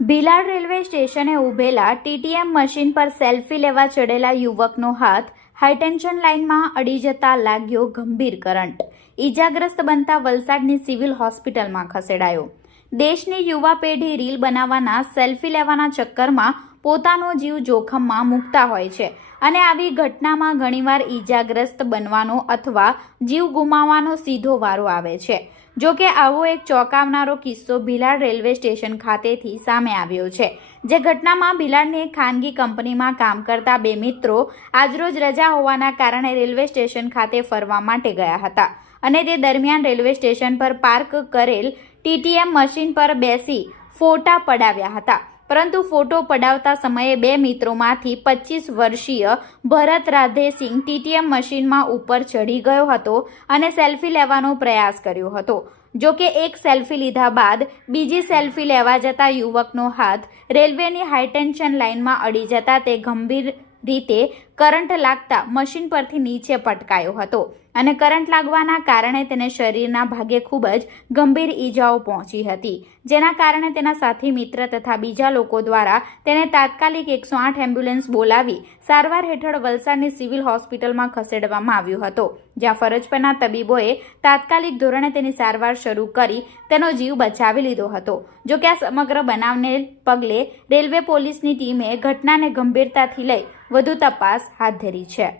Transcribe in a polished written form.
Bhilad railway સ્ટેશને ઉભેલા TTM machine પર સેલ્ફી લેવા ચડેલા યુવકનો હાથ હાઈટેન્શન લાઇનમાં અડી જતા લાગ્યો ગંભીર કરંટ. ઈજાગ્રસ્ત બનતા વલસાડની સિવિલ હોસ્પિટલમાં ખસેડાયો. દેશની યુવા પેઢી રીલ બનાવવાના, સેલ્ફી લેવાના ચક્કરમાં પોતાનો જીવ જોખમમાં મૂકતા હોય છે અને આવી ઘટનામાં ઘણીવાર ઈજાગ્રસ્ત બનવાનો અથવા જીવ ગુમાવવાનો સીધો વારો આવે છે. જો કે આવો એક ચોંકાવનારો કિસ્સો ભીલાડ રેલવે સ્ટેશન ખાતેથી સામે આવ્યો છે. જે ઘટનામાં ભીલાડની એક ખાનગી કંપનીમાં કામ કરતા બે મિત્રો આજરોજ રજા હોવાના કારણે રેલવે સ્ટેશન ખાતે ફરવા માટે ગયા હતા અને તે દરમિયાન રેલવે સ્ટેશન પર પાર્ક કરેલ ટીટીએમ મશીન પર બેસી ફોટા પડાવ્યા હતા. પરંતુ ફોટો પડાવતા સમયે બે મિત્રોમાંથી 25 વર્ષીય ભરત રાધેસિંહ ટીટીએમ મશીનમાં ઉપર ચડી ગયો હતો અને સેલ્ફી લેવાનો પ્રયાસ કર્યો હતો. જો કે એક સેલ્ફી લીધા બાદ બીજી સેલ્ફી લેવા જતા યુવકનો હાથ રેલવેની હાઈટેન્શન લાઇનમાં અડી જતા તે ગંભીર રીતે કરંટ લાગતા મશીન પરથી નીચે પટકાયો હતો અને કરંટ લાગવાના કારણે તેને શરીરના ભાગે ખૂબ જ ગંભીર ઈજાઓ પહોંચી હતી. જેના કારણે તેના સાથી મિત્ર તથા બીજા લોકો દ્વારા તેને તાત્કાલિક 108 એમ્બ્યુલન્સ બોલાવી સારવાર હેઠળ વલસાડની સિવિલ હોસ્પિટલમાં ખસેડવામાં આવ્યો હતો, જ્યાં ફરજ પરના તબીબોએ તાત્કાલિક ધોરણે તેની સારવાર શરૂ કરી તેનો જીવ બચાવી લીધો હતો. જો કે આ સમગ્ર બનાવને પગલે રેલવે પોલીસની ટીમે ઘટનાને ગંભીરતાથી લઈ વધુ તપાસ હાથ ધરી છે.